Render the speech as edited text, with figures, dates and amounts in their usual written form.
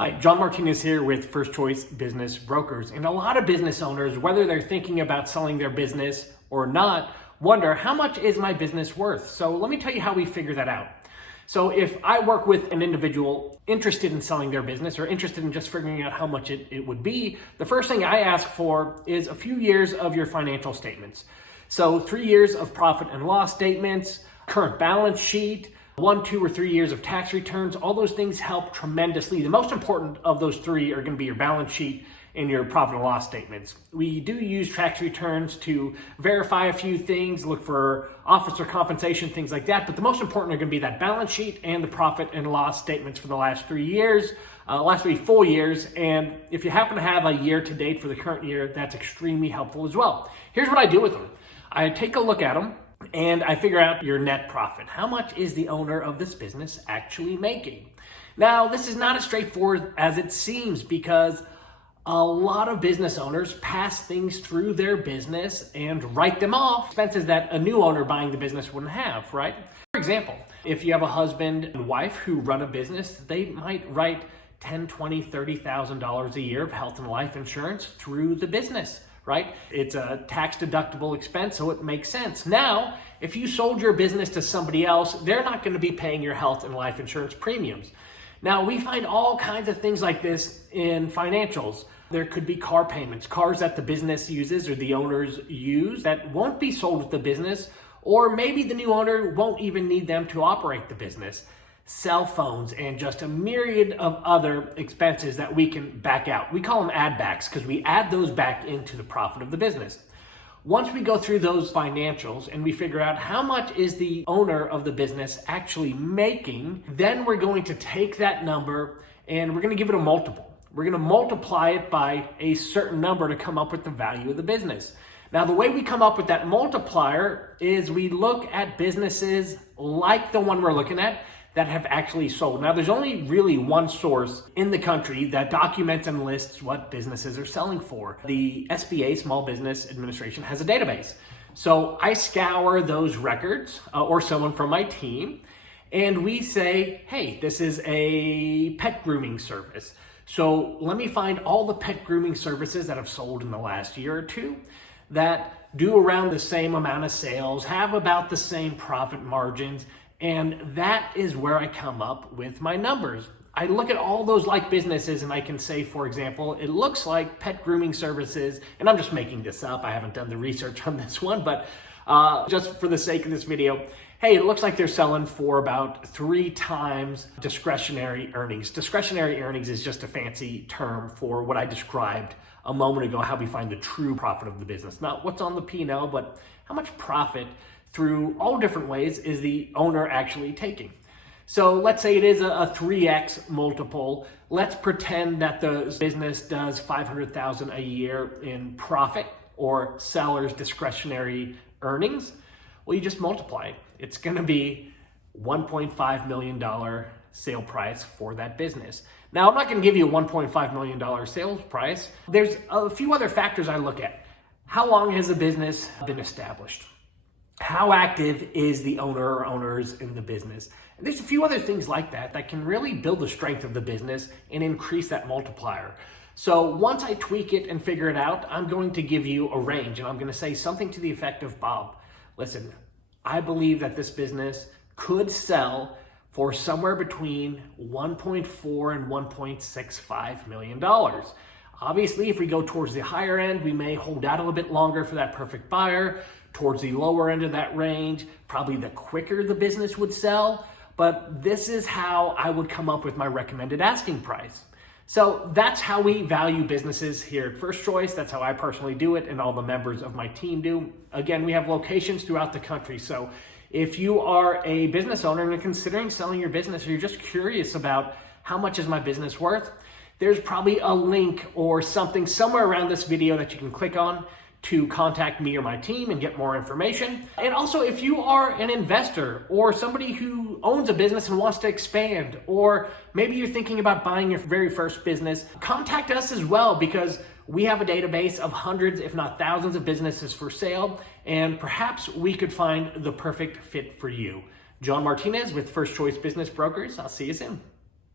Hi, John Martinez here with First Choice Business Brokers. And a lot of business owners, whether they're thinking about selling their business or not, wonder, how much is my business worth? So let me tell you how we figure that out. So if I work with an individual interested in selling their business or interested in just figuring out how much it would be, the first thing I ask for is a few years of your financial statements. So 3 years of profit and loss statements, current balance sheet, 1, 2, or 3 years of tax returns. All those things help tremendously. The most important of those three are going to be your balance sheet and your profit and loss statements. We do use tax returns to verify a few things, look for officer compensation, things like that. But the most important are going to be that balance sheet and the profit and loss statements for the last 3 years, last 3 full years. And if you happen to have a year to date for the current year, that's extremely helpful as well. Here's what I do with them. I take a look at them and I figure out your net profit. How much is the owner of this business actually making? Now, this is not as straightforward as it seems because a lot of business owners pass things through their business and write them off, expenses that a new owner buying the business wouldn't have, right? For example, if you have a husband and wife who run a business, they might write $10,000, $20,000, $30,000 a year of health and life insurance through the business, right? It's a tax deductible expense, so it makes sense. Now, if you sold your business to somebody else, they're not going to be paying your health and life insurance premiums. Now, we find all kinds of things like this in financials. There could be car payments, cars that the business uses or the owners use that won't be sold with the business, or maybe the new owner won't even need them to operate the business. Cell phones, and just a myriad of other expenses that we can back out. We call them add backs because we add those back into the profit of the business. Once we go through those financials and we figure out how much is the owner of the business actually making, then we're going to take that number and we're going to give it a multiple. We're going to multiply it by a certain number to come up with the value of the business. Now, the way we come up with that multiplier is we look at businesses like the one we're looking at that have actually sold. Now, there's only really one source in the country that documents and lists what businesses are selling for. The SBA, Small Business Administration, has a database. So I scour those records or someone from my team, and we say, hey, this is a pet grooming service. So let me find all the pet grooming services that have sold in the last year or two that do around the same amount of sales, have about the same profit margins, and that is where I come up with my numbers. I look at all those like businesses and I can say, for example, it looks like pet grooming services, and I'm just making this up, I haven't done the research on this one, but just for the sake of this video, hey, it looks like they're selling for about 3 times discretionary earnings. Discretionary earnings is just a fancy term for what I described a moment ago, how we find the true profit of the business. Not what's on the P&L, but how much profit through all different ways is the owner actually taking. So let's say it is a 3x multiple. Let's pretend that the business does $500,000 a year in profit or seller's discretionary earnings. Well, you just multiply it. It's going to be $1.5 million sale price for that business. Now, I'm not going to give you a $1.5 million sales price. There's a few other factors I look at. How long has the business been established? How active is the owner or owners in the business? And there's a few other things like that that can really build the strength of the business and increase that multiplier. So once I tweak it and figure it out, I'm going to give you a range, and I'm going to say something to the effect of, Bob, listen, I believe that this business could sell for somewhere between $1.4 and $1.65 million. Obviously, if we go towards the higher end, we may hold out a little bit longer for that perfect buyer. Towards the lower end of that range, probably the quicker the business would sell. But this is how I would come up with my recommended asking price. So that's how we value businesses here at First Choice. That's how I personally do it and all the members of my team do. Again, we have locations throughout the country. So if you are a business owner and you're considering selling your business, or you're just curious about how much is my business worth, there's probably a link or something somewhere around this video that you can click on to contact me or my team and get more information. And also, if you are an investor or somebody who owns a business and wants to expand, or maybe you're thinking about buying your very first business, contact us as well, because we have a database of hundreds, if not thousands, of businesses for sale, and perhaps we could find the perfect fit for you. John Martinez with First Choice Business Brokers. I'll see you soon.